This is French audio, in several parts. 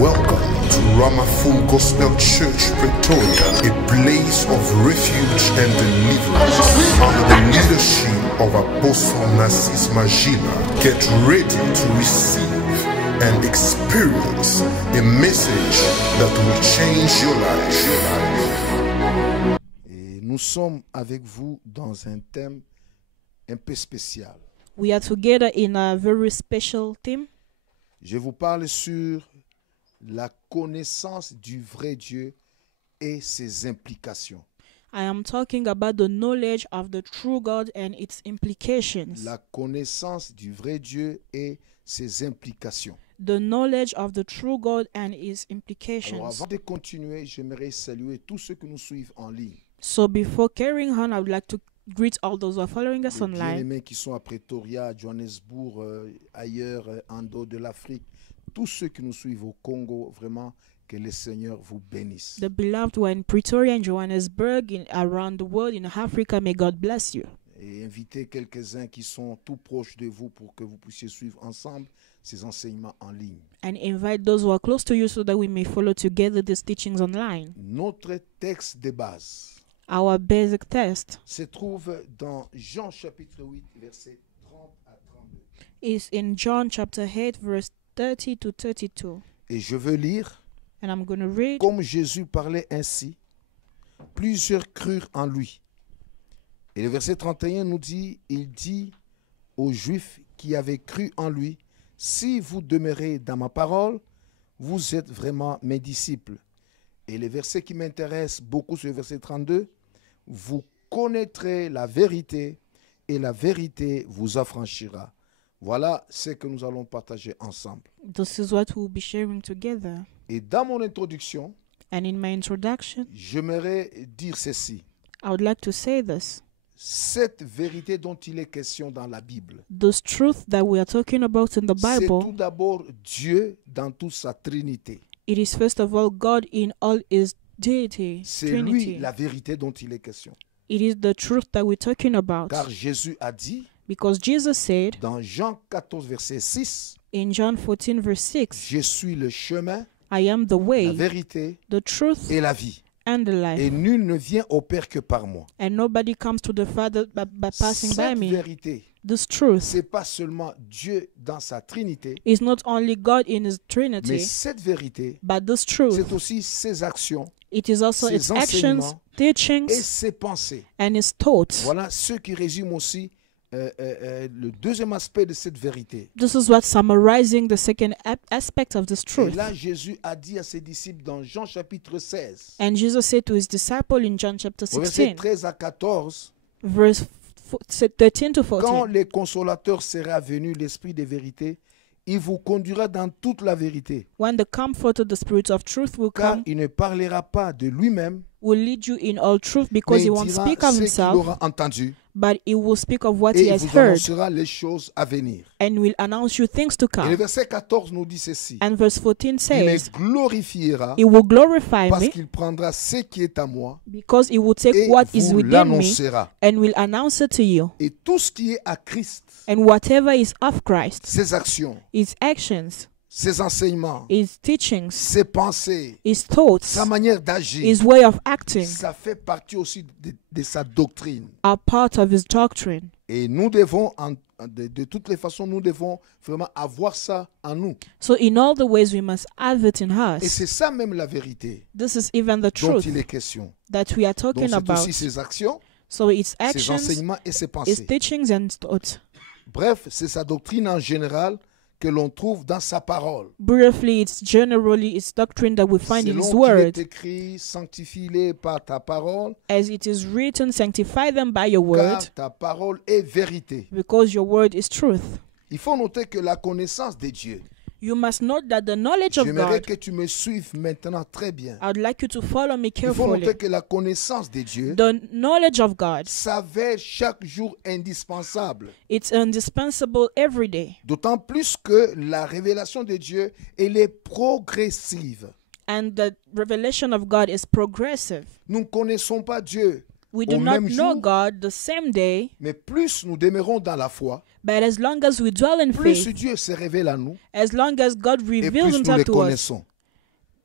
Welcome to Rama Full Gospel Church, Pretoria, a place of refuge and deliverance under the leadership of Apostle Narcisse Magila. Get ready to receive and experience a message that will change your life. Et nous sommes avec vous dans un thème un peu spécial. We are together in a very special theme. Je vous parle sur la connaissance du vrai Dieu et ses implications. I am talking about the knowledge of the true God and its implications. La connaissance du vrai Dieu et ses implications. The knowledge of the true God and its Alors implications. avant de continuer, j'aimerais saluer tous ceux qui nous suivent en ligne. So before carrying on, I would like to greet all those who are following us Les online. bien-aimés qui sont à Pretoria, à Johannesburg, ailleurs, en dehors de l'Afrique. Tous ceux qui nous suivent au Congo, vraiment, que le Seigneur vous bénisse. The beloved who are in Pretoria, in Johannesburg, around the world, in Africa, may God bless you. Et invitez quelques-uns qui sont tout proches de vous pour que vous puissiez suivre ensemble ces enseignements en ligne. And invite those who are close to you so that we may follow together these teachings online. Notre texte de base Our basic test se trouve dans Jean chapitre 8, versets 30 à 32. is in John chapter 8, verse 30 to 32. Et je veux lire, And I'm going to read. comme Jésus parlait ainsi, plusieurs crurent en lui. Et le verset 31 nous dit, il dit aux Juifs qui avaient cru en lui, si vous demeurez dans ma parole, vous êtes vraiment mes disciples. Et le verset qui m'intéresse beaucoup, c'est le verset 32, vous connaîtrez la vérité et la vérité vous affranchira. Voilà ce que nous allons partager ensemble. This is what we'll be sharing together. Et dans mon introduction, And in my introduction, j'aimerais dire ceci. I would like to say this. Cette vérité dont il est question dans la Bible, This truth that we are talking about in the c'est tout Bible, d'abord Dieu dans toute sa trinité. it is first of all God in all his deity, C'est Trinity. lui la vérité dont il est question. It is the truth that we're talking about. Car Jésus a dit Because Jesus said dans Jean 14, verset 6, in John 14, verse 6, je suis le chemin, I am the la way, vérité the truth, et la vie. and the Et life. nul ne vient au Père que par moi. And nobody comes to the Father by passing by Cette me. vérité, This truth c'est pas seulement Dieu dans sa trinité, is not only God in his mais Trinity, cette vérité, but this truth, c'est aussi ses actions it is also ses its actions, enseignements teachings, et ses pensées. and its thoughts. Voilà ce qui résume aussi le deuxième aspect de cette vérité. This is what's summarizing the second aspect of this Et truth. là, Jésus a dit à ses disciples dans Jean chapitre 16, And Jesus said to his disciple in John chapter au verset 16, 13 à 14, verse 13 to quand 14, le consolateur sera venu, l'Esprit de vérité, il vous conduira dans toute la vérité. when the Comforter, the Spirit of truth, will Car come, il ne parlera pas de lui-même, will lead you in all truth, mais because il he won't dira speak of ce qu'il himself, aura entendu but he will speak of what et he il has vous heard, annoncera les choses à venir. and will announce you things to Et le come. verset 14 nous dit ceci. And verse 14 Il me says, glorifiera he will glorify parce me, qu'il prendra ce qui est à moi because he will take et what is vous within me, l'annoncera. and will announce it to you. Et tout ce qui est à Christ, And whatever is of Christ, ses actions, his actions, ses enseignements, his teachings, ses pensées, his thoughts, sa manière d'agir, his way of acting, ça fait partie aussi de sa doctrine. are part of his doctrine. Et nous devons, de toutes les façons, nous devons vraiment avoir ça en nous. So in all the ways we must have it in Et us. c'est ça même la vérité This is even the dont truth il est question. that we are Donc talking c'est about. aussi ses actions, So its ses actions, enseignements et ses its pensées. teachings and thoughts. Bref, c'est sa doctrine en général que l'on trouve dans sa parole. Briefly, it's generally its doctrine that we find in Selon his qu'il word. est écrit, sanctifie-les par ta parole, As it is written, sanctify them by your car word, ta parole est vérité. because your word is truth. Il faut noter que la connaissance de Dieu, You must note that the knowledge of j'aimerais God, que tu me suives maintenant très bien. I would like you to follow me Il faut noter carefully. que la connaissance de Dieu The knowledge of God, s'avère chaque jour indispensable. it's indispensable every day. D'autant plus que la révélation de Dieu, elle est progressive. And the revelation of God is progressive. Nous ne connaissons pas Dieu We do au not même know jour, God the same day, mais plus nous demeurons dans la foi, but as long as we dwell in plus faith, Dieu se révèle à nous as long as God et reveals plus nous himself le to us, connaissons.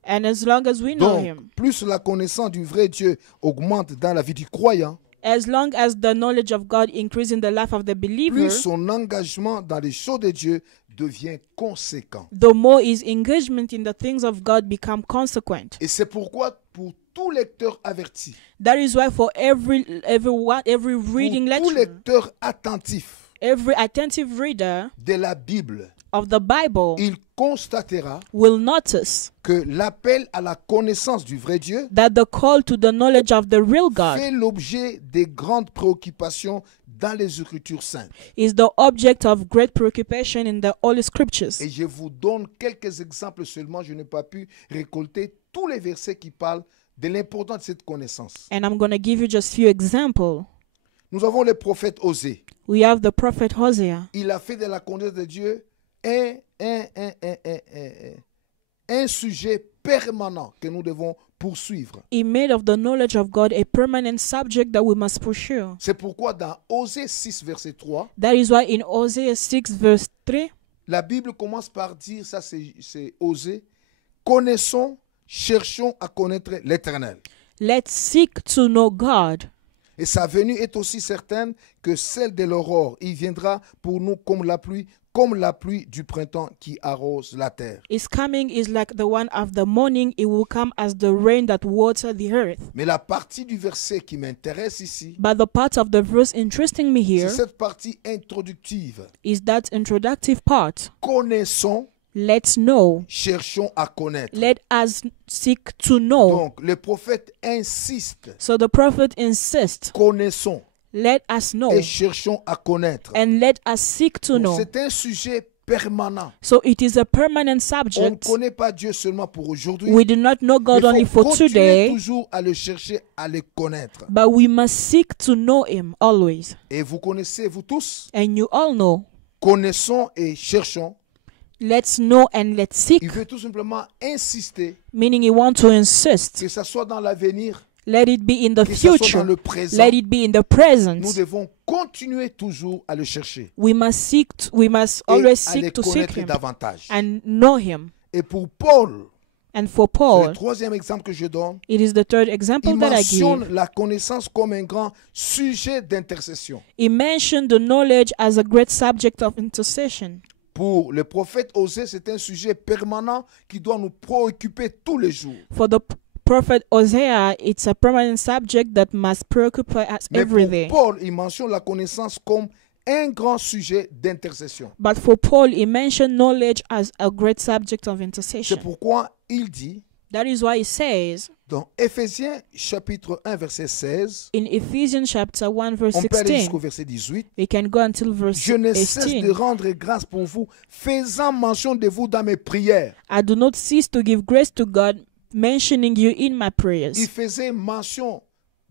and as long as we know Donc, him, plus la connaissance du vrai Dieu augmente dans la vie du croyant, as long as the knowledge of God increases in the life of the believer, plus son engagement dans les choses de Dieu devient conséquent. the more his engagement in the things of God become consequent. Et c'est pourquoi, pour tout lecteur averti, That is why for every reading pour tout lecture, lecteur attentif every attentive reader de la Bible, of the Bible il constatera will notice que l'appel à la connaissance du vrai Dieu that the call to the knowledge of the real God fait l'objet des grandes préoccupations dans les Écritures saintes. is the object of great preoccupation in the Holy Scriptures. Et je vous donne quelques exemples seulement. Je n'ai pas pu récolter tous les versets qui parlent de l'importance de cette connaissance. And I'm going to give you just few examples. Nous avons le prophète Osée. We have the prophet Hosea. Il a fait de la connaissance de Dieu un sujet permanent que nous devons poursuivre. He made of the knowledge of God a permanent subject that we must pursue. C'est pourquoi dans Osée 6, verset 3, That is why in Hosea 6 verse 3, la Bible commence par dire, ça c'est Osée, connaissons, cherchons à connaître l'Éternel. let's seek to know God. Et sa venue est aussi certaine que celle de l'aurore. Il viendra pour nous comme la pluie du printemps qui arrose la terre. His coming is like the one of the morning. It will come as the rain that water the earth. Mais la partie du verset qui m'intéresse ici, But the part of the verse interesting me c'est here cette partie introductive. is that introductive part. Connaissons, Let's know. cherchons à connaître. Let us seek to know. Donc, le prophète insiste. So the prophet insists, Connaissons let us know et cherchons à connaître. and let us seek to Donc, know. c'est un sujet permanent. So it is a permanent On ne subject. connaît pas Dieu seulement pour aujourd'hui. We do not know God Il only faut for continuer today, toujours à le chercher, à le connaître. but we must seek to know him always. Et vous connaissez, vous tous, And you all know, connaissons et cherchons. let's know and let's seek, Il veut tout simplement insister, meaning you want to insist. que ce soit dans l'avenir, Let it be in the que ce soit dans future. le présent. Let it be in the Nous present. devons continuer toujours à le chercher We must et always à le seek to seek connaître him davantage. and know him. Et pour Paul, And for c'est Paul, le troisième exemple que je donne, it is the third example il that I mentionne give. la connaissance comme un grand sujet d'intercession. He mentioned the knowledge as a great subject of intercession. Pour le prophète Osée, c'est un sujet permanent qui doit nous préoccuper tous les jours. For the prophet Hosea, it's a permanent subject that must preoccupy us Mais every pour day. Paul, il mentionne la connaissance comme un grand sujet d'intercession. But for Paul, he mentioned knowledge as a great subject of C'est intercession. pourquoi il dit That is why he says dans Éphésiens chapitre 1 verset 16, in Ephesians chapter 1 verse on peut aller 16, jusqu'au verset 18, we can go until verse je ne cesse de 18. rendre grâce pour vous, faisant mention de vous dans mes prières. I do not cease to give grace to God, mentioning you in my prayers. Il faisait mention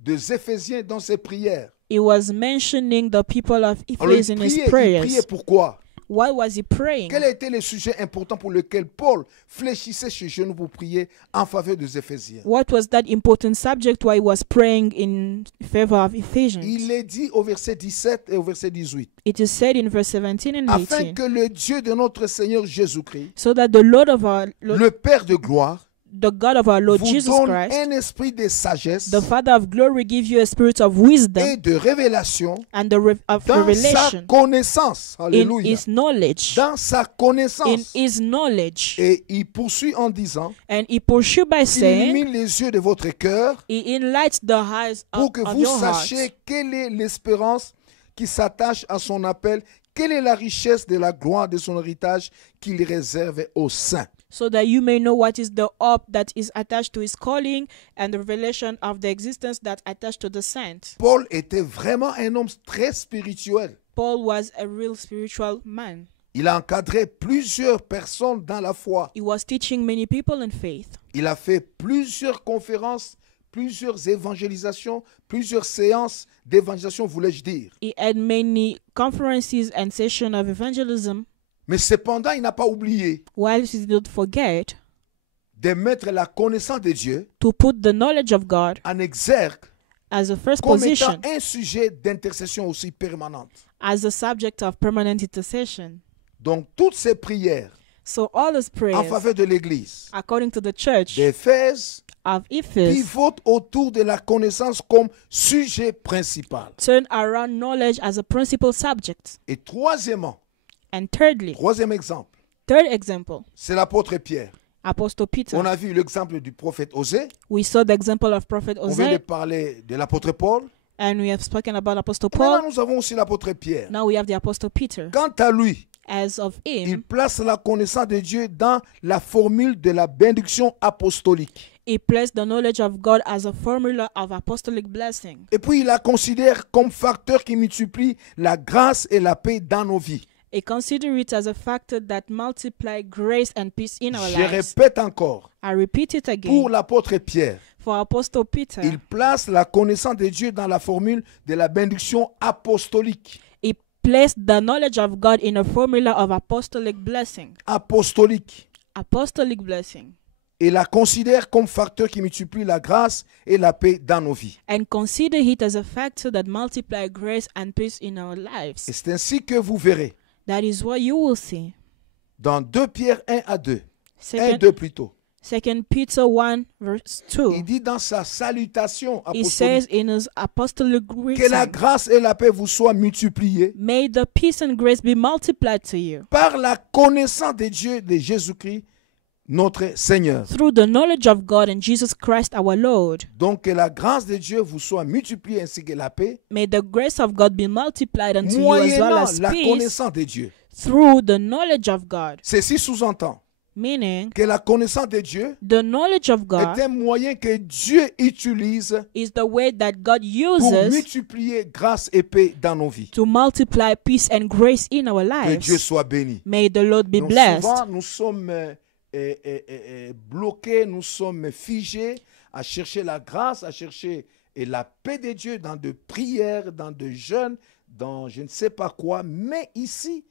des Éphésiens dans ses prières. He was mentioning the people of Alors Ephesus in his il prayers. priait pourquoi? Why was he praying? Quel était le sujet important pour lequel Paul fléchissait ses genoux pour prier en faveur des Éphésiens? What was that important subject why he was praying in favor of Ephesians? Il est dit au verset 17 et au verset 18. It is said in verse 17 and Afin 18, que le Dieu de notre Seigneur Jésus-Christ, so that the Lord of our le Père de gloire, the God of our Lord vous Jesus donne Christ, un esprit de sagesse the Father of glory, give you a spirit of wisdom et de révélation and of dans sa revelation connaissance. in Alléluia. his knowledge. Dans sa In connaissance. his knowledge. Et il poursuit en disant, And he pursued by il saying, illumine les yeux de votre cœur he enlightens the eyes pour que of vous your heart, sachiez quelle est l'espérance qui s'attache à son appel, quelle est la richesse de la gloire de son héritage qu'il réserve aux saints. so that you may know what is the hope that is attached to his calling and the revelation of the existence that attached to the saints. Paul était vraiment un homme très spirituel. Paul was a real spiritual man. Il a encadré plusieurs personnes dans la foi. He was teaching many people in faith. Il a fait plusieurs conférences, plusieurs évangélisations, plusieurs séances d'évangélisation, voulais-je dire. He had many conferences and sessions of evangelism, Mais cependant, il n'a pas oublié while he did not forget de mettre la connaissance de Dieu to put the knowledge of God en exergue as a first comme position, étant un sujet d'intercession aussi permanente. as a subject of permanent intercession. Donc, toutes ces prières So all those en prayers, faveur de l'Église according to the church d'Éphèse of Ephesus, pivotent autour de la connaissance comme sujet principal. turn around knowledge as a principal subject. Et troisièmement, And thirdly, troisième exemple, third example, c'est l'apôtre Pierre. Apostle Peter. On a vu l'exemple du prophète Osée. We saw the example of Prophet On vient de Hosea, parler de l'apôtre Paul. and we have spoken about Apostle Maintenant, Paul. nous avons aussi l'apôtre Pierre. Now we have the Apostle Peter. Quant à lui, As of il him, place la connaissance de Dieu dans la formule de la bénédiction apostolique. he placed the knowledge of God as a formula of apostolic blessing. Et puis, il la considère comme facteur qui multiplie la grâce et la paix dans nos vies. He consider it as a factor that multiply grace and peace in our Je lives. répète encore, I repeat it again. pour l'apôtre Pierre, For Apostle Peter, il place la connaissance de Dieu dans la formule de la bénédiction apostolique. he placed the knowledge of God in a formula of apostolic blessing. Apostolique. Apostolic blessing. Et la considère comme facteur qui multiplie la grâce et la paix dans nos vies. And consider it as a factor that multiply grace and peace in our lives. Et c'est ainsi que vous verrez That is what you will see. dans 2 Pierre 1 à 2, 1 Second, 2 plutôt. 2 Peter 1 verse 2. Il dit dans sa salutation He says apostolique in his apostolic que la greeting, grâce et la paix vous soient multipliées may the peace and grace be multiplied to you par la connaissance de Dieu de Jésus-Christ, notre Seigneur. through the knowledge of God and Jesus Christ our Lord. Donc que la grâce de Dieu vous soit multipliée ainsi que la paix, May the grace of God be multiplied unto you as well moyennant as la peace connaissance de Dieu. through the knowledge of God. Ceci sous-entend Meaning, que la connaissance de Dieu the knowledge of est God un moyen que Dieu utilise is the way that God pour uses multiplier grâce et paix dans nos vies. to multiply peace and grace in our Que Dieu lives. soit béni. May the Lord be Donc blessed. souvent, nous sommes bloqués, nous sommes figés à chercher la grâce, à chercher la paix de Dieu dans de prières, dans de jeûnes, dans je ne sais pas quoi. Mais ici,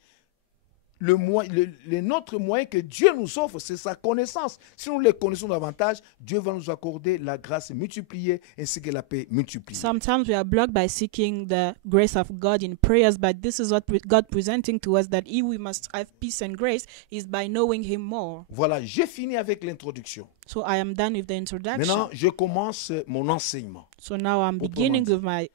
notre moyen que Dieu nous offre, c'est sa connaissance. Si nous le connaissons davantage, Dieu va nous accorder la grâce multipliée ainsi que la paix multipliée. Sometimes we are blocked by seeking the grace of God in prayers, but this is what God presenting to us, that if we must have peace and grace is by knowing Him more. Voilà, j'ai fini avec l'introduction. So I am done with the introduction. Maintenant, je commence mon enseignement. So now I'm beginning with my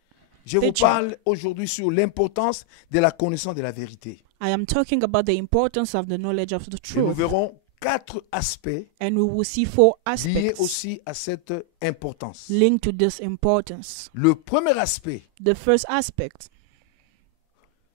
Je vous teaching. parle aujourd'hui sur l'importance de la connaissance de la vérité. I am talking about the importance of the knowledge of the Et nous truth. verrons 4 aspects And we will see 4 liés aspects aussi à cette importance. linked to this importance. Le premier aspect, The first aspect,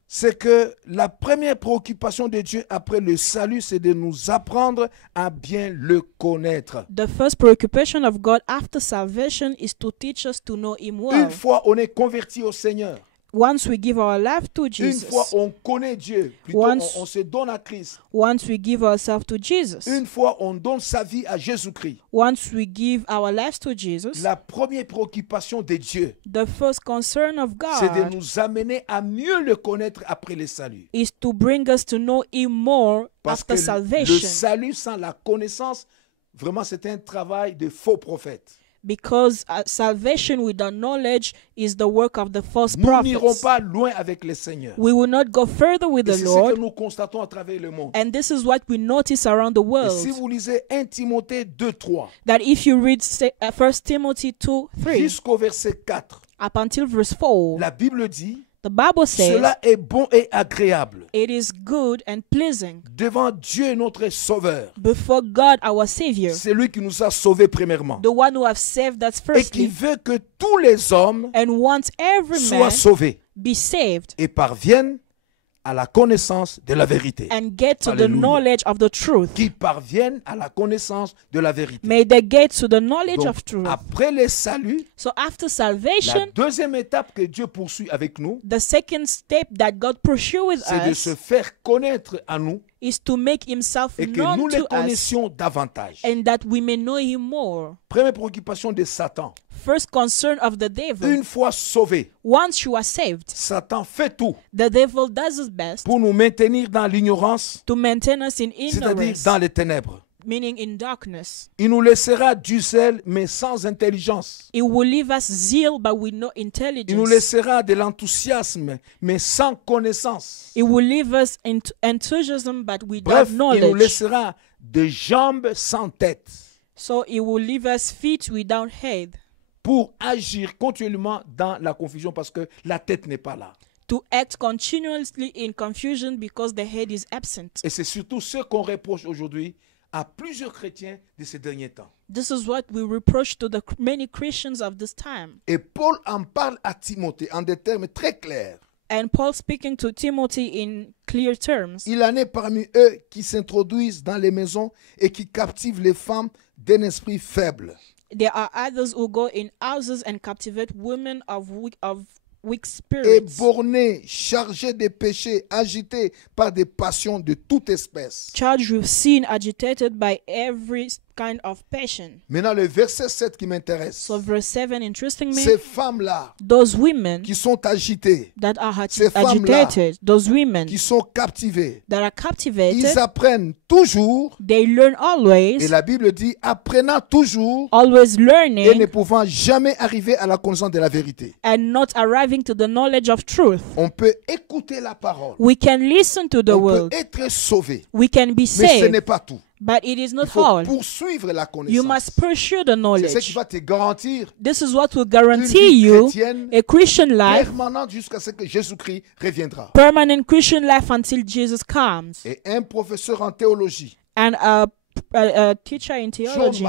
c'est que la première préoccupation de Dieu après le salut, c'est de nous apprendre à bien le connaître. the first preoccupation of God after salvation is to teach us to know Him well. Une fois on est converti au Seigneur, Once we give our life to une Jesus, fois on connaît Dieu, plutôt Once- on se donne à Christ, once we give ourselves to Jesus, une fois on donne sa vie à Jésus-Christ, once we give our lives to Jesus, la première préoccupation de Dieu, the first concern of c'est de God nous amener à mieux le connaître après le salut. is to bring us to know Him more Parce que after le salvation. salut sans la connaissance, vraiment c'est un travail de faux prophète. Because salvation without knowledge is the work of the false Nous n'irons prophets. pas loin avec le Seigneur. We will not go further with Et the c'est ce Lord. que nous constatons à travers le monde. And this is what we notice around the Et world. si vous lisez 1 Timothée 2:3 That if you read 1 Timothy 2:3 jusqu'au verset 4, up until verse 4, la Bible dit the Bible says, cela est bon et agréable it is good and pleasing devant Dieu notre Sauveur. before God our Savior, C'est lui qui nous a sauvés premièrement the one who have saved us et qui firstly, veut que tous les hommes and wants every soient man sauvés be saved et parviennent à la connaissance de la vérité. and get to the Alléluia. knowledge of the truth. Qui parviennent à la connaissance de la vérité. May they get to the knowledge Donc, of truth. après le salut, So after la salvation, deuxième étape que Dieu poursuit avec nous, the second step that God pursue with c'est de us se faire connaître à nous is to make Himself et que nous known le to us connaissions davantage. and that we may know Him more. Première préoccupation de Satan. First concern of the devil. Une fois sauvé, Once you are saved, Satan fait tout the devil does his best pour nous maintenir dans l'ignorance, to maintain us in c'est-à-dire ignorance, dans les ténèbres. meaning in darkness. Il nous laissera du zèle, mais sans intelligence. It will leave us zeal, but with no Il nous intelligence. laissera de l'enthousiasme, mais sans connaissance. It will leave us enthusiasm, but without Bref, il nous knowledge. laissera des jambes sans tête So it will leave us feet without head, pour agir continuellement dans la confusion parce que la tête n'est pas là. to act continuously in confusion because the head is absent. Et c'est surtout ce qu'on reproche aujourd'hui à plusieurs chrétiens de ces derniers temps. This is what we reproach to the many Christians of this time. Et Paul en parle à Timothée en des termes très clairs. And Paul speaking to Timothy in clear terms. Il en est parmi eux qui s'introduisent dans les maisons et qui captivent les femmes d'un esprit faible. There are others who go in houses and captivate women of weak Et spirits, bornés, chargés de péchés, agités par des passions de toute espèce. charged with sin, agitated by every kind of passion. Maintenant, le verset 7 qui m'intéresse. So verse 7, interesting me, Ces femmes-là those women qui sont agitées, that are ces femmes-là agitated, those women qui sont captivées, that are captivated, ils apprennent toujours, they learn et always, la Bible dit, apprenant toujours always et ne learning pouvant jamais arriver à la connaissance de la vérité. and not arriving to the knowledge of truth. On peut écouter la parole, We can listen to the on word, peut être sauvé, we can be mais ce saved, n'est pas tout. but it is Il not faut all. poursuivre la You connaissance. must pursue the C'est ce qui knowledge. va te garantir This is what will une guarantee vie you chrétienne a Christian life, permanente jusqu'à ce que Jésus-Christ reviendra. permanent Christian life until Jesus comes. Et un professeur en théologie, And a teacher in John theology,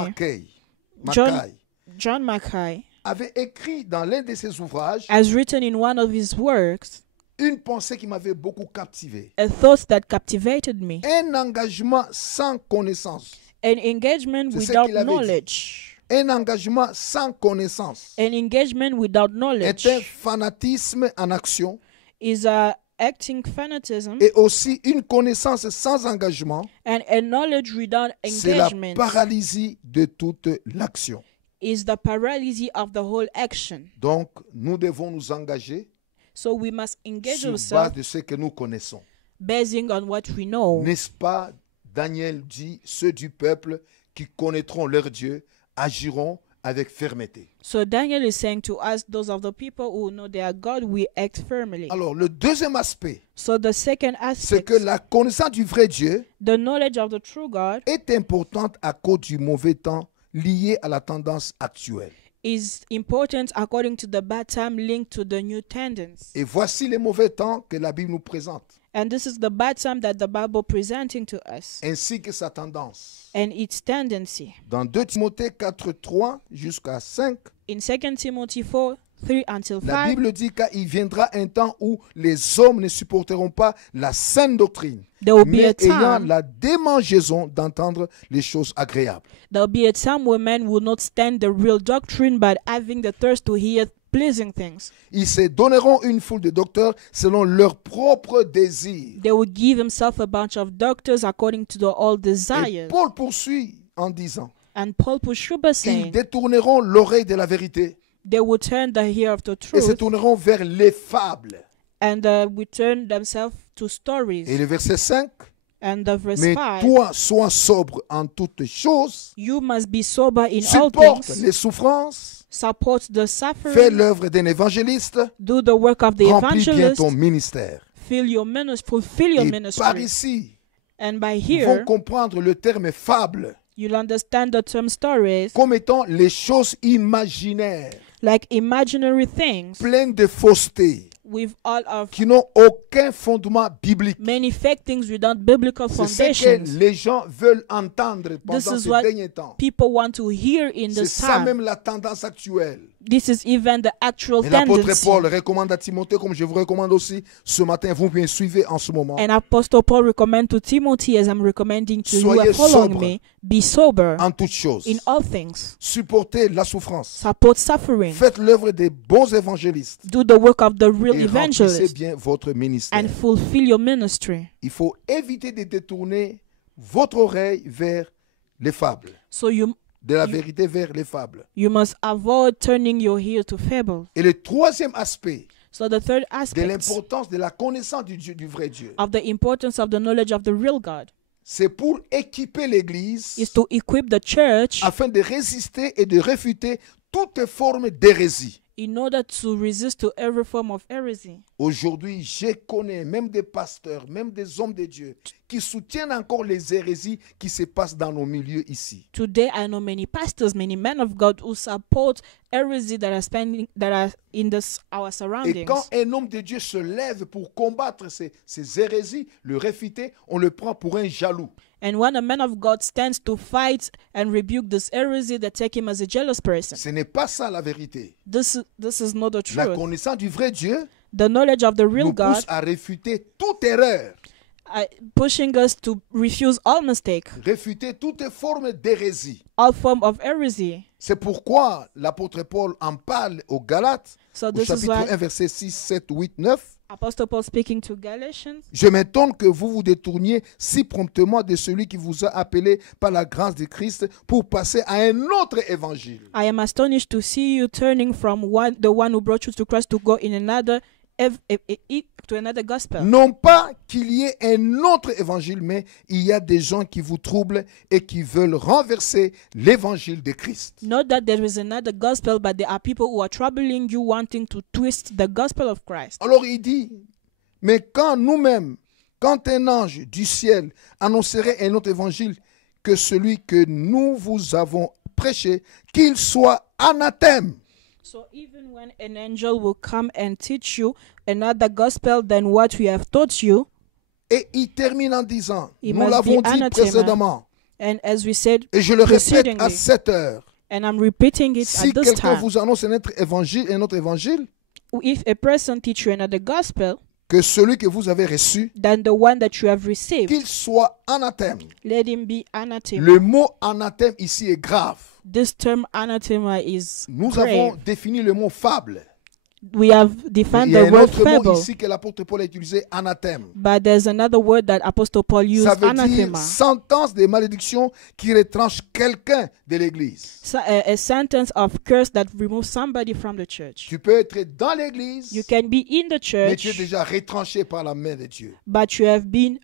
John Mackay, avait écrit dans l'un de ses ouvrages has written in one of his works une pensée qui m'avait beaucoup captivé. a thought that captivated me. Un engagement sans connaissance. An engagement C'est ce without qu'il avait dit. knowledge. Un engagement sans connaissance An engagement without est knowledge un fanatisme en action is a acting fanatism, et aussi une connaissance sans engagement. and a knowledge without C'est la engagement paralysie de toute l'action. is the paralysis of the whole action. Donc, nous devons nous engager So we must engage sur base ourselves de ce que nous connaissons. basing on what we know. N'est-ce pas, Daniel dit, ceux du peuple qui connaîtront leur Dieu agiront avec fermeté. So Daniel is saying to us, those of the people who know their God, we act firmly. Alors, le deuxième aspect, So the second c'est aspect, que la connaissance du vrai Dieu the knowledge of the true God, est importante à cause du mauvais temps lié à la tendance actuelle. is important according to the bad time linked to the new tendency. Et voici les mauvais temps que la Bible nous présente, And this is the bad time that the Bible presenting to us ainsi que sa tendance. and its tendency. Dans 2 Timothée 4, 3 jusqu'à 5, In 2 Timothy 4, 3 until la 5, Bible dit qu'il viendra un temps où les hommes ne supporteront pas la saine doctrine, there will be mais a ayant time, la démangeaison d'entendre les choses agréables. there will be a time where men will not stand the real doctrine, but having the thirst to hear pleasing things. Ils se donneront une foule de docteurs selon leurs propres désirs. They will give themselves a bunch of doctors according to their all Et desires. Paul poursuit en disant, And Paul pursued by ils saying, détourneront l'oreille de la vérité they will turn the ear of the et se truth tourneront vers les fables. and will turn themselves to Et stories. le verset 5, And the verse mais 5, toi, sois sobre en toutes choses, you must be sober in all supporte things, les souffrances, support the fais suffering, l'œuvre d'un évangéliste, do the work of the remplis bien evangelist, ton ministère. fulfill your Et par ministry. ici, And by ils vont here, comprendre le terme fable you'll understand the term stories comme étant les choses imaginaires, like imaginary things pleines de fausseté, with all of qui n'ont aucun fondement biblique. many fake things without biblical C'est ce foundations. que les gens veulent entendre pendant This is ces what derniers temps. people want to hear in C'est this ça time. même la tendance actuelle. This is even the actual Et l'apôtre tendency. Paul recommande à Timothée, comme je vous recommande aussi ce matin, vous me suivez en ce moment, And Apostle Paul recommend to Timothy, as I'm recommending to you who Soyez are following sobre. me, be sober en toutes choses. in all things. Supportez la souffrance. Support suffering. Faites l'œuvre des bons évangélistes. Do the work of the real Et remplissez evangelist bien votre ministère. and fulfill your ministry. Il faut éviter de détourner votre oreille vers les fables, So you de la vérité vers les fables. must avoid turning your ear to fables. Et le troisième aspect So the third de aspect l'importance de la connaissance du vrai Dieu, of the importance of the knowledge of the real God c'est pour équiper l'Église is to equip the church afin de résister et de réfuter toute forme d'hérésie. in order to resist to every form of heresy. Aujourd'hui, je connais même des pasteurs, même des hommes de Dieu qui soutiennent encore les hérésies qui se passent dans nos milieux ici. Today, I know many pastors, many men of God who support heresy that are in our Et surroundings. quand un homme de Dieu se lève pour combattre ces hérésies, le réfuter, on le prend pour un jaloux. And when a man of God stands to fight and rebuke this heresy, they take him as a jealous person. Ce n'est pas ça la vérité. This is not the La truth. connaissance du vrai Dieu The knowledge of the real nous God pousse à réfuter toute erreur, pushing us to refuse all mistake, réfuter toute forme d'hérésie. all form of heresy. C'est pourquoi l'apôtre Paul en parle aux Galates, So au this is chapitre why 1, versets 6, 7, 8, 9. Apostle Paul speaking to Galatians. Je m'étonne que vous vous détourniez si promptement de celui qui vous a appelé par la grâce de Christ pour passer à un autre évangile. I am astonished to see you turning from the one who brought you to Christ to go in another to another gospel. Non pas qu'il y ait un autre évangile, mais il y a des gens qui vous troublent et qui veulent renverser l'évangile de Christ. Not that there is another gospel, but there are people who are troubling you, wanting to twist the gospel of Christ. Alors il dit, mais quand nous-mêmes, quand un ange du ciel annoncerait un autre évangile que celui que nous vous avons prêché, qu'il soit anathème. So even when an angel will come and teach you another gospel than what we have taught you, Et il termine en disant, It nous must l'avons be dit anathema. précédemment, and as we said et je le répète precedingly, à cette heure, and I'm repeating it si at this quelqu'un time, vous annonce un autre évangile, if a person teach you another gospel que celui que vous avez reçu, than the one that you have received, qu'il soit anathème. let him be anathema. Le mot anathème ici est grave. This term anathema is Nous grave. avons défini le mot fable. We have Il defined y a the un word autre mot fable, ici que l'apôtre Paul a utilisé, anathème. but there's another word that Apostle Paul used, Ça veut dire anathema. sentence de malédiction qui retranche quelqu'un de l'église. So, a sentence of curse that removes somebody from the church. Tu peux être dans l'église, You can be in the mais tu es church, déjà retranché par la main de Dieu. but you have been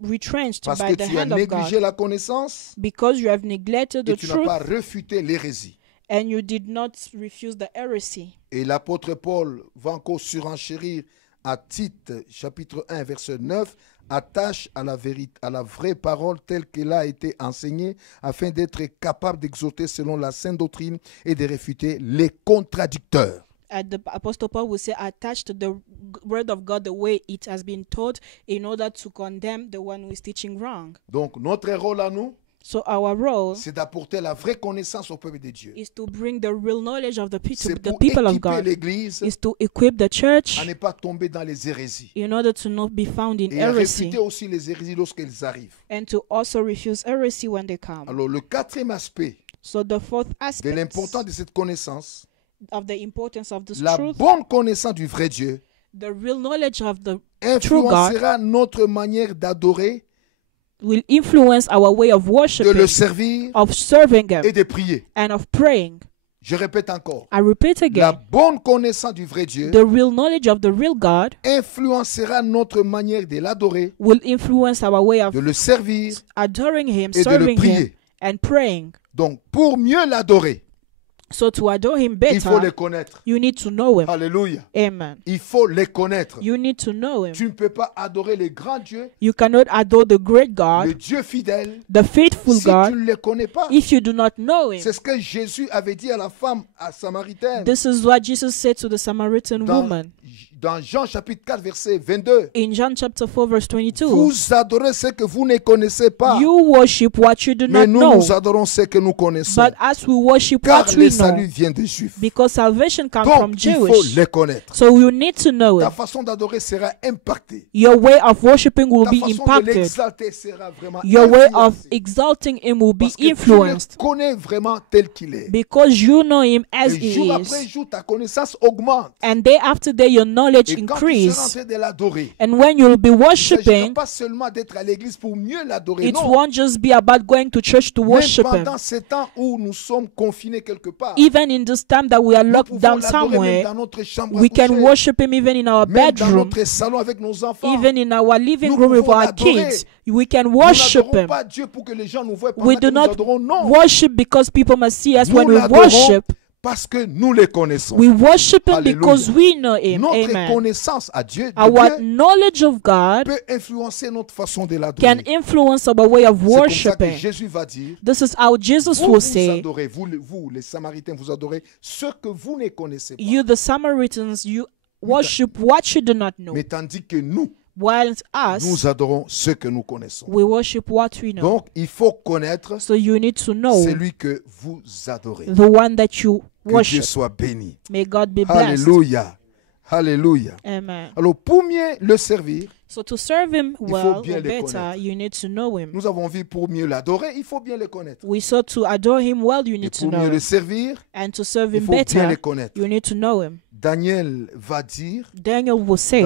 retrenched Parce by que the tu as hand of négligé God la connaissance because you have neglected et the tu n'as pas truth refuté l'hérésie. and you did not refuse the heresy. Et l'apôtre Paul va encore surenchérir à Tite, chapitre 1, verset 9, attache à la vérité, à la vraie parole telle qu'elle a été enseignée, afin d'être capable d'exhorter selon la sainte doctrine et de réfuter les contradicteurs. The Apostle Paul will say, attached to the word of God the way it has been taught in order to condemn the one who is teaching wrong. Donc notre rôle à nous, So our role c'est d'apporter la vraie connaissance au peuple de Dieu. is to bring the real knowledge of the C'est people, the pour people of équiper God, l'Église is to equip the church à ne pas tomber dans les hérésies. in order to not be found in Et à heresy, réfuter aussi les hérésies lorsqu'elles arrivent. and to also refuse heresy when they come. Alors le quatrième aspect So the fourth de aspect l'importance de cette connaissance, of the importance of this la truth, bonne connaissance du vrai Dieu, the real knowledge of the true God, influencera notre manière d'adorer, will influence our way of de worshiping, le servir of serving Him, et de prier. and of praying. Je répète encore, I repeat la again, bonne connaissance du vrai Dieu the real knowledge of the real God influencera notre manière de l'adorer, will influence our way of de le servir adoring Him, et de le serving Him, prier. and praying. Donc pour mieux l'adorer, So to adore Him il faut les better, connaître. you need to know Him. Alléluia. Amen. Il faut les connaître. You need to know Him. Tu ne peux pas adorer les grands dieux, You cannot adore the great le God, Dieu fidèle, the faithful si tu God, ne les connais pas. if you do not know Him. C'est ce que Jésus avait dit à la femme samaritaine This is what Jesus said to the Samaritan woman dans Jean chapitre 4 verset 22. in John chapter 4 verse 22. Vous adorez ce que vous ne connaissez pas, You worship what you do mais not nous, know, nous adorons ce que nous connaissons. but as we worship Car what le we salut know, vient des Juifs. because salvation comes Donc, from il faut Jewish. les connaître. So you need to know Ta it. façon d'adorer sera impactée. Your way of worshiping will Ta be façon de impacted. l'exalter sera vraiment Your way of influencée. exalting Him will be Parce que tu le influenced connais vraiment tel qu'il est. because you know Him as Et He jour après is. jour, ta connaissance augmente. And day after day, your knowledge knowledge Et quand tu seras en increase, train de l'adorer, and when you'll be il ne s'agira worshiping, pas seulement d'être à l'église pour mieux l'adorer. it Non. won't just be about going to church to Même worship Him. pendant ces temps où nous sommes confinés quelque part, Even in this time that we are nous locked pouvons down l'adorer même somewhere, dans notre chambre à we can coucher, worship Him even in our même dans bedroom, notre salon avec nos enfants. even in our living Nous room with pouvons our l'adorer. kids. We can Nous worship n'adorons Him. pas Dieu pour que les gens nous voient pendant We que do nous not adorons. Non, worship because people must see us nous when we l'adorons worship. parce que nous les connaissons. We worship Him Alléluia. because we know Him. Notre Amen. connaissance à Dieu, de Our Dieu knowledge of God peut influencer notre façon de can l'adorer. influence our way of C'est comme ça que worshiping. Jésus va dire, This is how Jesus vous, will vous say, adorez, vous les Samaritains, vous adorez ce que vous ne connaissez pas. you the Samaritans, you worship what you do not know. Mais tandis que nous, While us, nous adorons ce que nous connaissons. we worship what we know. Donc, il faut connaître So you need to know celui que vous adorez. the one that you Que Dieu worship. soit béni. May God be blessed. Alléluia. Alléluia. Amen. Alors, pour mieux le servir, So to serve Him faut well bien or le better, connaître. you need to know Him. nous avons vu pour mieux l'adorer, il faut bien le connaître. We saw to adore Him well, you Et need to pour know mieux le Him. servir, And to serve il Him faut bien le better, connaître. you need to know Him. Daniel va dire Daniel will say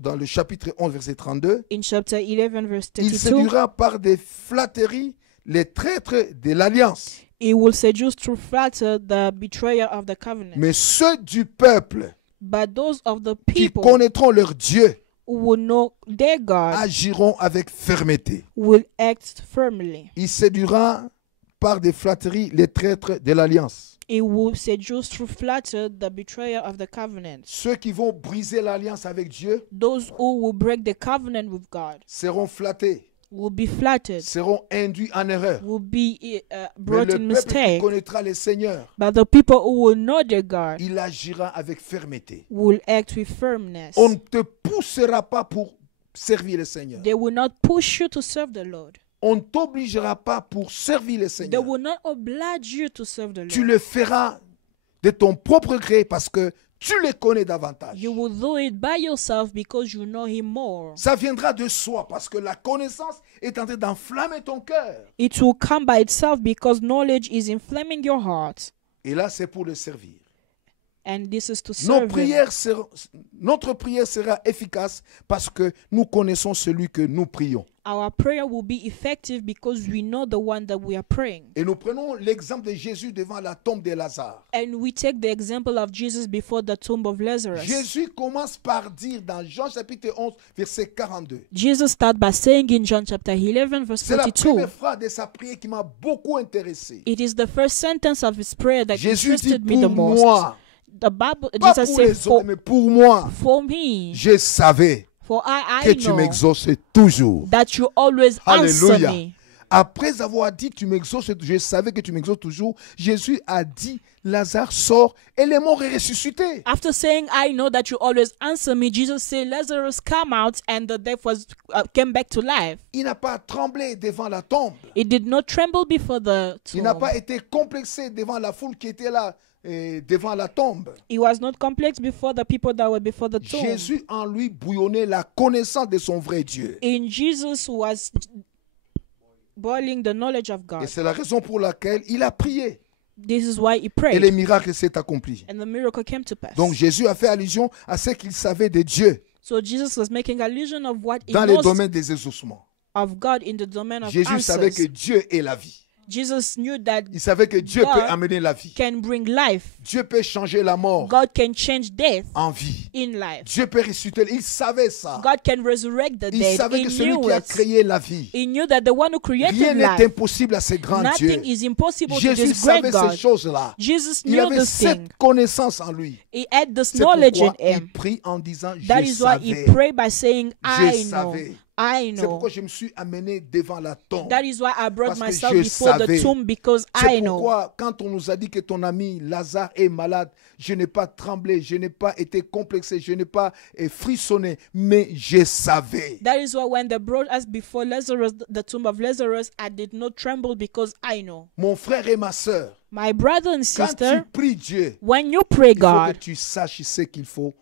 dans le chapitre 11, verset 32, in chapter 11, verse il 32, séduira par des flatteries les traîtres de l'alliance. He will seduce through flatter the betrayer of the covenant. Mais ceux du peuple But those of the qui people connaîtront leur Dieu who will know their God agiront avec fermeté. will act firmly. Il séduira par des flatteries les traîtres de l'alliance. He will seduce through flatter the betrayer of the covenant. Ceux qui vont briser l'alliance avec Dieu Those who will break the covenant with God seront flattés, will be flattered, seront induits en erreur. will be Mais brought le in peuple qui mistake. connaîtra le Seigneur, But the people who will know their God il agira avec fermeté. will act with firmness. On ne te poussera pas pour servir le Seigneur. They will not push you to serve the Lord. On ne t'obligera pas pour servir le They Seigneur. will not oblige you to serve the Tu Lord. le feras de ton propre gré parce que tu le connais davantage. You will do it by yourself because you know Him more. Ça viendra de soi parce que la connaissance est en train d'enflammer ton cœur. It will come by itself because knowledge is inflaming your heart. Et là, c'est pour le servir. And this is to Nos serve Him. prières notre prière sera efficace parce que nous connaissons celui que nous prions. Our prayer will be effective because we know the one that we are praying. Et nous prenons l'exemple de Jésus devant la tombe de Lazare. And we take the example of Jesus before the tomb of Lazarus. Jésus commence par dire dans Jean chapitre 11, verset 42. Jesus started by saying in John chapter 11, verse C'est la 42. première phrase de sa prière qui m'a beaucoup intéressé. It is the first sentence of his prayer that Jésus dit interested me the pour most. moi, The Bible, pas Jesus pour said, les autres, mais pour moi, for me, je savais for I que tu know m'exauces toujours. that you always answer Alléluia. me. Après avoir dit tu m'exauces, je savais que tu m'exauces toujours, Jésus a dit Lazare sort et les morts est ressuscité. After saying, I know that you always answer me, Jesus said, Lazarus come out and the death was came back to life. Il n'a pas tremblé devant la tombe. It did not tremble before the Il n'a tomb. pas été complexé devant la foule qui était là, devant la tombe. He was not complex before the people that were before the tomb. Jésus en lui bouillonnait la connaissance de son vrai Dieu. In Jesus was boiling the knowledge of Et God. c'est la raison pour laquelle il a prié. This is why he Et prayed. les miracles s'est accompli. And the miracle came to pass. Donc Jésus a fait allusion à ce qu'il savait de Dieu So Jesus was making allusion of what he dans le knows domaine des exaucements. of God in the domain of Jésus savait que answers. Dieu est la vie. Jesus knew that Il savait que Dieu God peut amener la vie. can bring life. Dieu peut changer la mort God can change death en vie. in life. Dieu peut ressusciter. Il savait ça. God can resurrect the Il dead. savait He que celui knew qui a it. créé la vie, He knew that the one who created rien n'est life, impossible à ce grand Dieu. nothing is impossible to Jésus this great savait God. ces choses-là. Jesus Il knew avait this thing. cette connaissance en lui. He had this C'est knowledge in pourquoi il him. prie en disant That je is why he savais. prayed by saying, I know. savais. I C'est know. pourquoi je me suis amené devant la tombe. That is why I brought Parce que myself je before the savais. tomb because C'est I know. pourquoi quand on nous a dit que ton ami Lazare est malade, je n'ai pas tremblé, je n'ai pas été complexé, je n'ai pas frissonné, mais je savais. That is why when they brought us before Lazarus, the tomb of Lazarus, I did not tremble because I know. Mon frère et ma sœur, My brother and quand sister, tu pries Dieu, when you pray il faut que God, tu saches ce qu'il faut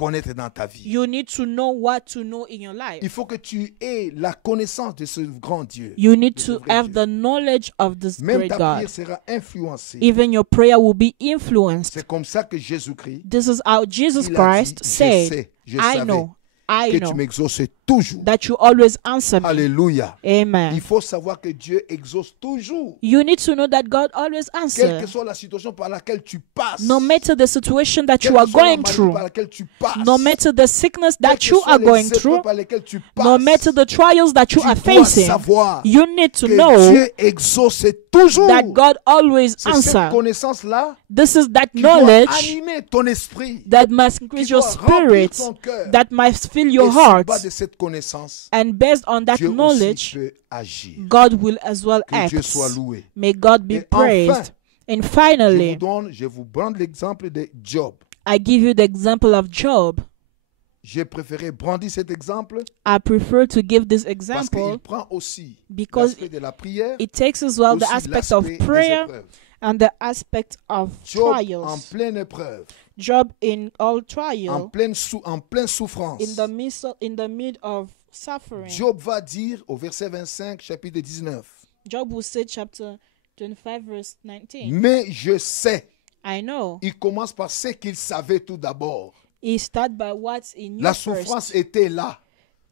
connaître dans ta vie. You need to know what to know in your life. Il faut que tu aies la connaissance de ce grand Dieu. You need de ce to vrai have Dieu. the knowledge of this Même great ta God. prière sera influencée. Even your prayer will be influenced. C'est comme ça que Jésus-Christ, This is how Jesus il a Christ dit, said, je I savais know que tu m'exauces toujours. that you always answer me. Alléluia. Amen. Il faut savoir que Dieu exauce toujours. You need to know that God always Quelle answers. que soit la situation par laquelle tu passes. No matter the situation that quelle you are que soit la going maladie through, par laquelle tu passes. no matter the sickness quelles that que you soient are les going épreuves through, par lesquelles tu no passes, matter the trials that you tu are dois facing, savoir you need to que know Dieu exauce toujours. that God always C'est cette answers. connaissance-là This is that qui doit knowledge animer ton esprit. that must qui increase your doit remplir spirit, ton cœur. that must fill Et your sur heart. base de cette connaissance, And based on that Dieu aussi knowledge, peut agir. God will as well Que Dieu act. soit loué. May God be Et enfin, praised. And finally, Je vous prends l'exemple de Job. I give you the example of Job. J'ai préféré brandir cet exemple I prefer to give this parce example qu'il prend aussi because l'aspect de la prière, it takes as well the aussi aspect of l'aspect des prayer épreuves. and the aspect of Job en trials. pleine épreuve, Job in all en trial, pleine souffrance. in the mid of suffering. Job va dire au verset 25, chapitre 19, Job will say chapter 25 verse 19. mais je sais. I know. Il commence par ce qu'il savait tout d'abord. He started by what's in you La first. souffrance était là.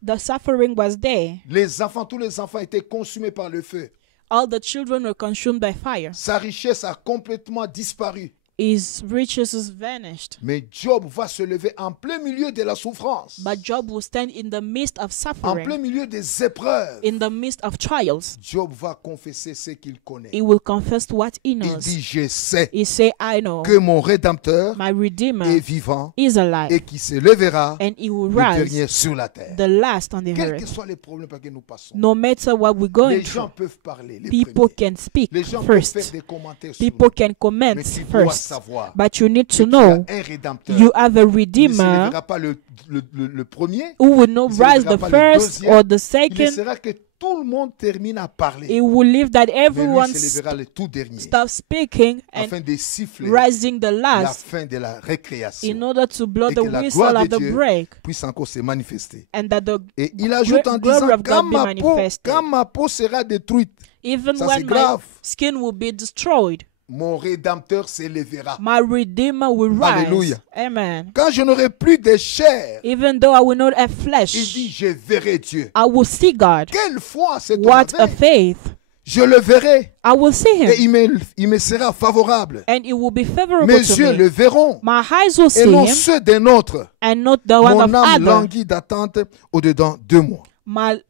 The suffering was there. Tous les enfants étaient consumés par le feu. All the children were consumed by fire. Sa richesse a complètement disparu. His riches is vanished. Mais Job va se lever en plein milieu de la souffrance, But Job will stand in the midst of en suffering, plein milieu des épreuves. in the midst of trials. Job va confesser ce qu'il connaît. He will confess what he Il knows. dit, je sais He say, I know que mon Rédempteur my Redeemer est vivant is alive, et qui se lèvera and he will le rise dernier sur la terre. the last on the Quels que earth. soient les problèmes par lesquels nous passons, No matter what we're going les gens through, peuvent parler, les people premiers. can speak Les gens peuvent faire first. des commentaires sur People nous. can comment Mais tu dois first. savoir But you need que to tu know as un Rédempteur. you have a Il ne se Redeemer lèvera pas le premier. who will not Il se rise lèvera the pas le first deuxième. or the Il second. sera que tout le monde termine à parler. It will live that Mais lui everyone se lèvera le tout dernier stop speaking and afin de siffler rising the la last fin de la récréation in order to blow et the que la whistle gloire of de the Dieu break, puisse encore se manifester. and that the Et il ajoute en glory disant, of God be manifested. quand ma peau sera détruite, Even ça, c'est when my grave. skin will be destroyed, mon Rédempteur s'élèvera. my Redeemer will rise. Alléluia. Amen. Quand je n'aurai plus de chair, Even though I will not have il flesh, dit, je verrai Dieu. I will see God. Quelle foi c'est ton What a avec. faith. Je le verrai I will see et him, il me sera favorable. and it will be favorable Mes to yeux me. le verront My eyes will et see non him, ceux d'un autre. and not the one Mon of âme other. languit d'attente au-dedans de moi.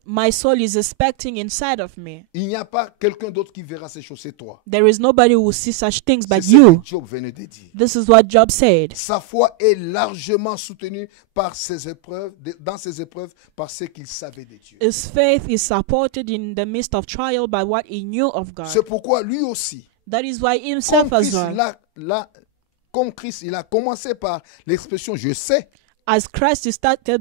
My soul is expecting inside of me. Il n'y a pas quelqu'un d'autre qui verra ces choses, c'est toi. There is nobody who will see such things C'est but ce you. que Job venait de dire. This is what Job said. Sa foi est largement soutenue par ses épreuves, dans ses épreuves, par ce qu'il savait de Dieu. His faith is supported in the midst of trial by what he knew of God. C'est pourquoi lui aussi, That is why himself comme as Christ, well. comme Christ, il a commencé par l'expression « je sais », As Christ started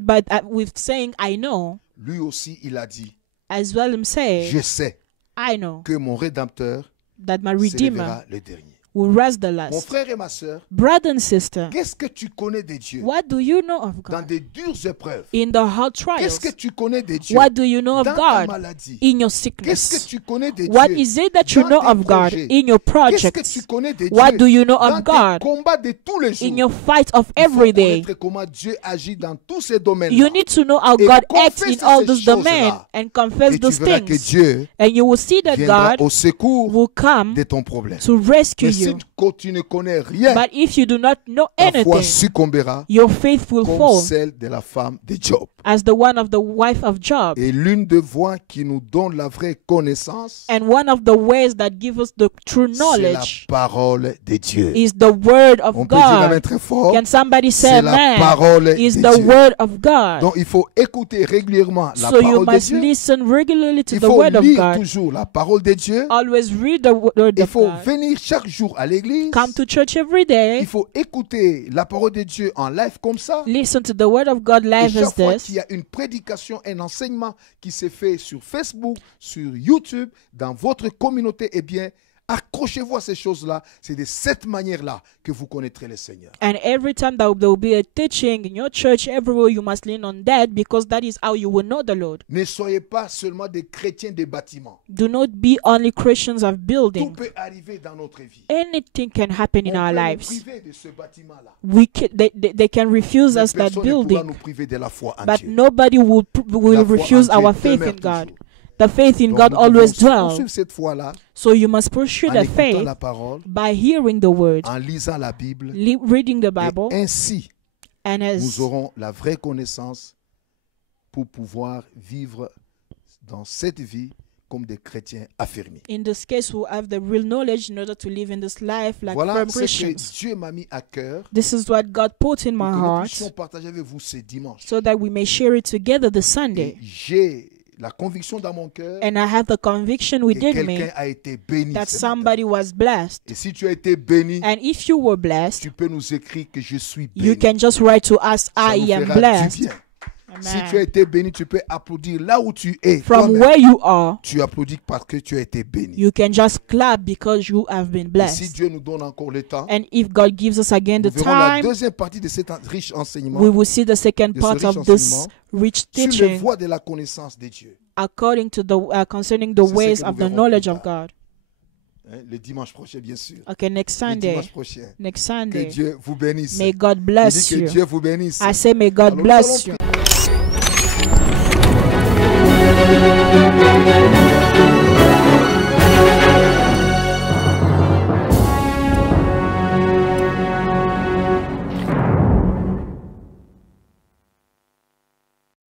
with saying, I know, lui aussi il a dit as well him « say, je sais I know que mon Rédempteur that my Redeemer s'élèvera le dernier ». will rise the Mon last. frère et ma sœur, Brother and sister, qu'est-ce que tu connais de Dieu what do you know of dans God? des dures épreuves? In the hard Qu'est-ce trials, que tu connais de Dieu what do you know of dans ta God? maladie? In your Qu'est-ce que sickness, tu connais de what Dieu is it that you dans know tes of God? projets? In your Qu'est-ce que projects, tu connais de what Dieu do you know dans of tes God? combats de tous les jours? In your fight of Il faut every day, connaître comment Dieu agit dans tous ces domaines. you need to know how Et God acts confesse in all ces those choses-là. domains and confess Et tu those verras que things. Dieu And you will see that viendra God au secours will come de ton problème. to rescue Mais si you. tu ne connais rien, But if you do not know ta foi anything, succombera your faith will comme fall celle de la femme de Job. as the one of the wife of Job. Et l'une des voies qui nous donne la vraie connaissance, And one of the ways that give us the true c'est la knowledge parole de Dieu. is the word of On peut dire amen God. très fort. Can somebody say C'est la amen? parole Is de the Dieu. word of God. Donc il faut écouter régulièrement la So you parole de must Dieu. listen regularly to Il the faut word of lire God. toujours la parole de Dieu. Always read the word Il of faut God. venir chaque jour à l'église. Come to church every day. Il faut écouter la parole de Dieu en live comme ça. Listen to the word of God Et live as chaque fois this. qu'il y a une prédication, un enseignement qui se fait sur Facebook, sur YouTube, dans votre communauté, eh bien, Accrochez-vous à ces choses-là. C'est de cette manière-là que vous connaîtrez le Seigneur. And every time there will be a teaching in your church, everywhere you must lean on that, because that is how you will know the Lord. Ne soyez pas seulement des chrétiens des bâtiments. Do not be only Christians of Tout building. peut arriver dans notre vie. Anything can happen in On our peut nous lives. priver de ce bâtiment-là. They can refuse Mais us that personne ne pourra building, nous priver de la foi en but Dieu. nobody will La foi refuse en Dieu our faith demeure in God. toujours. The faith in Donc, God nous always devons dwells. poursuivre cette foi-là So you must pursue en the écoutant faith la parole, by hearing the word, en lisant la Bible. reading the Et Bible, ainsi, and nous as aurons la vraie connaissance pour pouvoir vivre dans cette vie comme des chrétiens affirmés. in this case we'll have the real knowledge in order to live in this life like Voilà firm ce que Christians. Dieu m'a mis à cœur This is what God put in pour my que nous heart puissions partager avec vous ce dimanche. so that we may share it together this Et Sunday. j'ai la conviction dans mon cœur And I have the conviction que within quelqu'un me a été béni. that ce matin. somebody was blessed. Et si tu as été béni, And if you were blessed, tu peux nous écrire que je suis you béni. can just write to us, Ça nous I am fera du blessed. bien. Si tu as Amen. été béni, tu peux applaudir là où tu es. From Toi-même, where you are, tu applaudis parce que tu as été béni. you can just clap because you have been Et si blessed. Dieu nous donne encore le temps, And if God gives us again nous the verrons la time, deuxième partie de cet riche enseignement we will see the second de ce part riche of this enseignement rich sur les teaching voies de la connaissance de Dieu. according to the concerning the C'est ce ways que nous of the verrons knowledge plus of tard. God. Hein, le dimanche prochain, bien sûr. Okay, next Le Sunday. dimanche prochain. Next Que Sunday. Dieu vous bénisse. May God Je bless dis que you. Dieu vous bénisse. I say may God Alors, nous bless allons you.